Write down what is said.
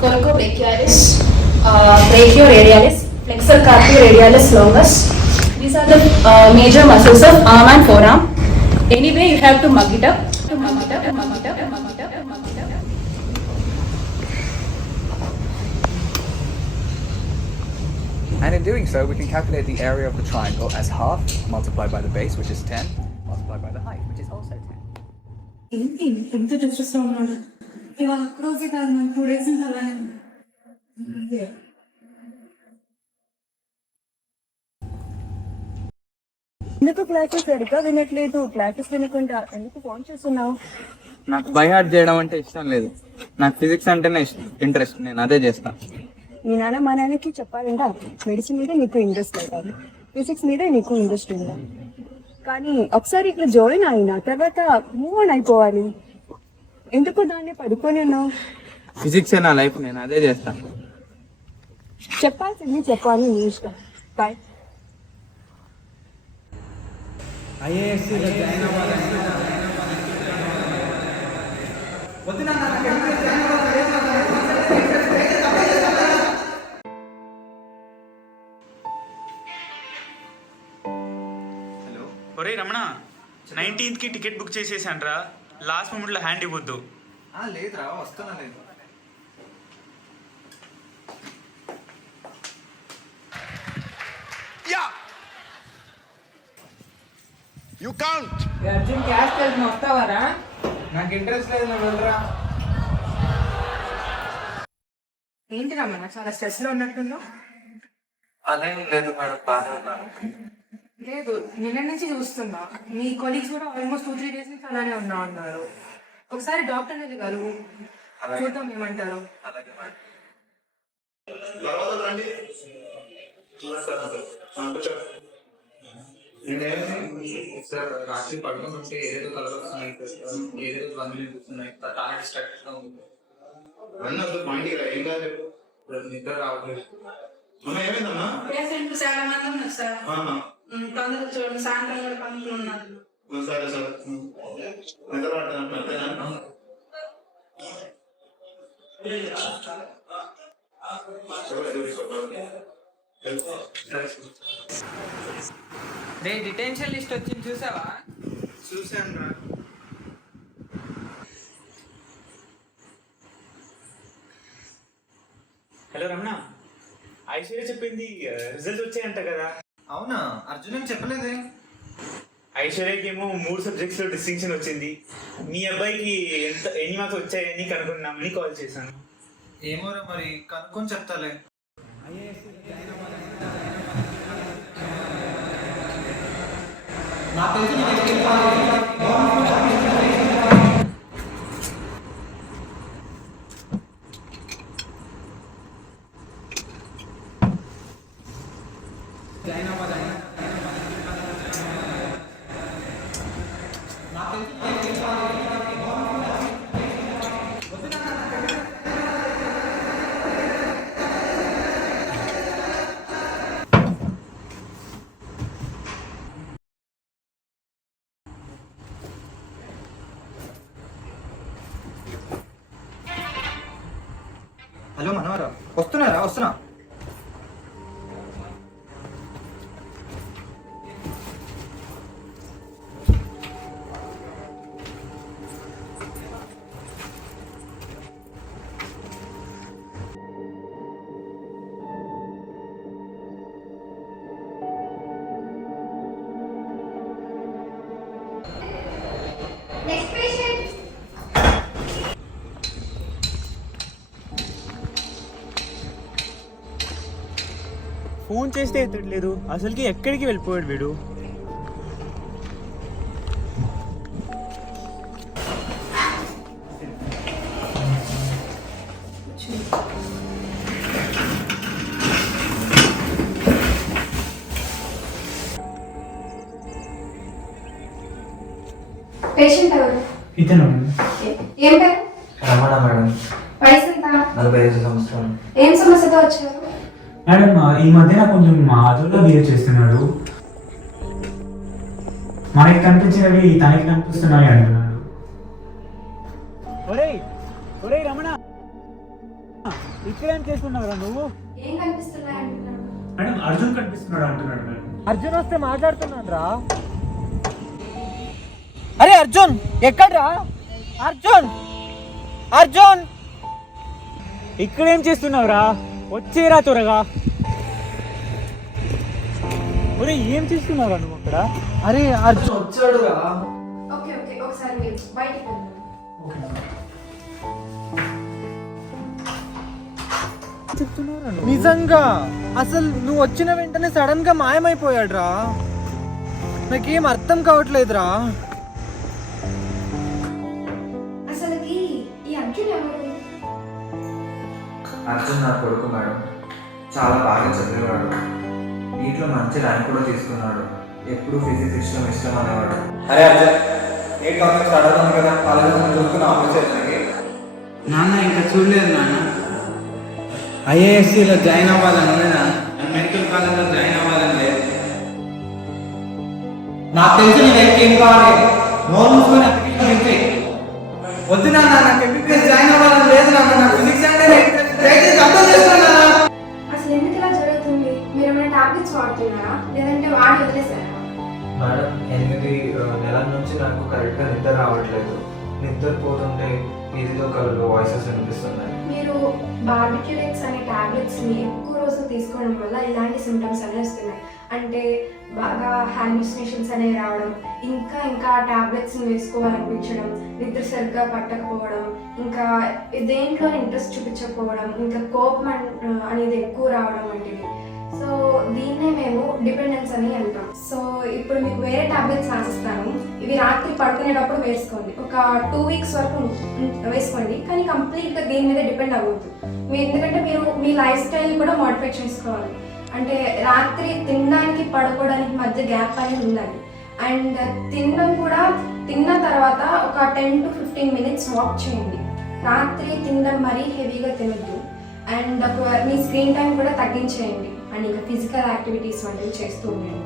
Coracobrachialis, brachioradialis, flexor carpioradialis longus. These are the major muscles of arm and forearm. Anyway, you have to mug it up. And in doing so, we can calculate the area of the triangle as half multiplied by the base, which is 10, multiplied by the height, which is also 10. ఎంత డిస్ట్రెస్లో ఉన్నాడు ఇవాళ రోజే కాదు మనం 2 days నుంచి అలానే ఎందుకు classes సరిగ్గా వినట్లేదు క్లాసెస్ వినకుండా ఎందుకు ఫోన్ చేస్తున్నావు నాకు బై హార్ట్ చేయడం అంటే ఇష్టం లేదు. నాకు ఫిజిక్స్ అంటేనే ఇంట్రెస్ట్, నేను అదే చేస్తాను. మీ నాన్న మా నాన్నకి చెప్పాలంటే మెడిసిన్ మీద నీకు ఇంట్రెస్ట్ లేదు, ఫిజిక్స్ మీద నీకు ఇంట్రెస్ట్ ఉందా, కానీ ఒకసారి ఇక్కడ జాయిన్ అయినా తర్వాత మూవ్ ఆన్ అయిపోవాలి. ఎందుకు దాన్ని పడుకొని ఉన్నావు? ఫిజిక్స్ నా లైఫ్, నేను అదే చేస్తాను. చెప్పాల్సింది చెప్పాలి, నీ ఇష్టం. బాయ్. ఒరే రమణ, 19th కి టికెట్ బుక్ చేసేసాను రా. లాస్ట్ మూమెంట్లో హ్యాండ్ ఇవ్వద్దు. లేదురా, వస్తున్నా. లేదు You can't. అర్జున్ క్లాస్ వెళ్తున్నా, వస్తావారా? నాకు ఇంట్రెస్ట్ లేదు, నేను వెళ్ళరా. ఏంటి రమ్మన్నా, చాలా స్ట్రెస్ లో ఉన్నట్టున్నావు? అలా ఏం లేదు మేడం, బాగానే ఉన్నాను. లేదు, నిన్న నుంచి చూస్తున్నా మీ కొలీగ్స్ కూడా ఆల్మోస్ట్ 2-3 days నుంచి అలానే ఉన్నా అన్నారు. ఒకసారి డాక్టర్ అనేది కలువు, చూద్దాం ఏమంటారు. అలాగే మేడం. సార్ రాత్రి పడుకుంటుంటే ఏదేదో కలర్ వస్తున్నాయి, ఏదేదో బంధువులు చూస్తున్నాయి, చాలా డిస్ట్రాక్ట్ గా ఉంది. నిద్ర రావట్లేదు. ఏమైందమ్మా? పేషెంట్ చాలా మంది ఉన్నారు సార్. తొందరగా చూడండి, సాయంత్రం కూడా పనులు ఉన్నారు. సరే సరే, నిద్ర పడుతున్నా. డిటెన్షన్ లిస్ట్ వచ్చింది, చూసావా? చూశాను రా. హలో రమణ, ఐశ్వర్య చెప్పింది రిజల్ట్స్ వచ్చాయంట కదా? అవునా? అర్జున్ చెప్పలేదే. ఐశ్వర్యకి ఏమో 3 subjects లో డిస్టింక్షన్ వచ్చింది. మీ అబ్బాయికి ఎన్ని మార్క్స్ వచ్చాయని కనుక్కున్నామని కాల్ చేశాను. ఏమోరా, మరి కనుక్కొని చెప్తాలే. ఫోన్ చేస్తే ఎత్తట్లేదు, అసలుకి ఎక్కడికి వెళ్ళిపోయాడు వీడు. పేషెంట్ ఎవరు? ఇతను ఏం పేరు? రమణ మేడం, వయసు ఎంత? 45 సంవత్సరాలు. ఏం సమస్యతో వచ్చారు? మేడం ఈ మధ్యన కొంచెం అదుల్లో బిహేవ్ చేస్తున్నాడు. మనకి కనిపించినవి తనకి కనిపిస్తున్నాయి అంటున్నాడు. ఒరేయ్ ఒరేయ్ రమణ, ఇక్కడేం చేస్తున్నావురా నువ్వు? ఏం కనిపిస్తున్నాయి అంటున్నాడు? మేడం అర్జున్ కనిపిస్తున్నాడు అంటున్నాడు మేడం. అర్జున్ వస్తే మాట్లాడుతున్నాను రా. అరే అర్జున్ ఎక్కడ్రా? అర్జున్ అర్జున్ ఇక్కడేం చేస్తున్నావురా? వచ్చేరా త్వరగా. ఒరే ఏం చేస్తున్నావురా నువ్వు అక్కడ? అరే అర్జున్ వచ్చాడు రా. ఓకే ఓకే, ఒకసారి మీరు బయటికి వెళ్ళండి. నిజంగా అసలు నువ్వు వచ్చిన వెంటనే సడన్ గా మాయమైపోయాడు రా. నాకేం అర్థం కావట్లేదురా. అసలుకి ఈ అర్జున్ ఎవరు? అర్జున్ నా కొడుకు మేడం, చాలా బాగా చదివేవాడు, నీట్లో మంచి ర్యాంక్ కూడా తీసుకున్నాడు, ఎప్పుడు ఫిజిక్స్ ఇష్టం అనేవాడు. అరే అర్జున్, 8 కాలేజ్ స్టార్ట్ అవుతుంది కదా, కాలేజ్ చూసుకున్న ఆఫీసర్ నాన్న ఇంకా చూడలేదు నాన్న. ఐఏఎస్సీలో జాయిన్ అవ్వాలని లేదా, మెడికల్ కాలేజ్లో జాయిన్ అవ్వాలని లేదు. నాకు తెలిసి నీ లైఫ్ ఏం కావాలి, నోరు మూసుకొని అప్లికేషన్ పెట్టి వద్దు నాన్న, నాకు ఎంబీబీఎస్ జాయిన్ అవ్వాలని లేదు నాన్న, నాకు ఫిజిక్స్ అంటే దయచేసి అర్థం చేస్తాను. అసలు ఎందుకు ఇలా జరుగుతుంది? మీరు ఏమైనా టాబ్లెట్స్ వాడుతున్నారా లేదంటే వాడి వదిలేసారా? మేడం, 8 నెలల నుంచి నాకు కరెక్ట్గా నిద్ర రావట్లేదు. నిద్రపోతుంటే పీజీలో కళ్ళు వాయిసెస్ వినిపిస్తున్నాయి. మీరు బార్బిక్యూరెక్స్ అనే టాబ్లెట్స్ ని ఎక్కువ రోజులు తీసుకోవడం వల్ల ఇలాంటి సిమ్టమ్స్ అనేవి వస్తున్నాయి. అంటే బాగా హాల్యూసినేషన్స్ అనేవి రావడం, ఇంకా టాబ్లెట్స్ వేసుకోవాలనిపించడం, నిద్ర సరిగ్గా పట్టకపోవడం, ఇంకా దేంట్లో ఇంట్రెస్ట్ చూపించకపోవడం, ఇంకా కోపం అనేది ఎక్కువ రావడం వంటివి. సో దీన్నే మేము డిపెండెన్స్ అని అంటాం. సో ఇప్పుడు మీకు వేరే టాబ్లెట్స్ రాసిస్తాను, ఇవి రాత్రి పడుకునేటప్పుడు వేసుకోండి. ఒక 2 వీక్స్ వరకు వేసుకోండి, కానీ కంప్లీట్గా దీని మీద డిపెండ్ అవ్వద్దు. ఎందుకంటే మీరు మీ లైఫ్ స్టైల్ కూడా మోడిఫై చేసుకోవాలి. అంటే రాత్రి తినడానికి పడుకోవడానికి మధ్య గ్యాప్ అనేది ఉండాలి. అండ్ తినడం కూడా తిన్న తర్వాత ఒక 10 to 15 minutes వాక్ చేయండి. రాత్రి తినడం మరీ హెవీగా తినద్దు. అండ్ మీ స్క్రీన్ టైం కూడా తగ్గించేయండి. అండ్ ఇంకా ఫిజికల్ యాక్టివిటీస్ వంటివి చేస్తూ ఉండండి.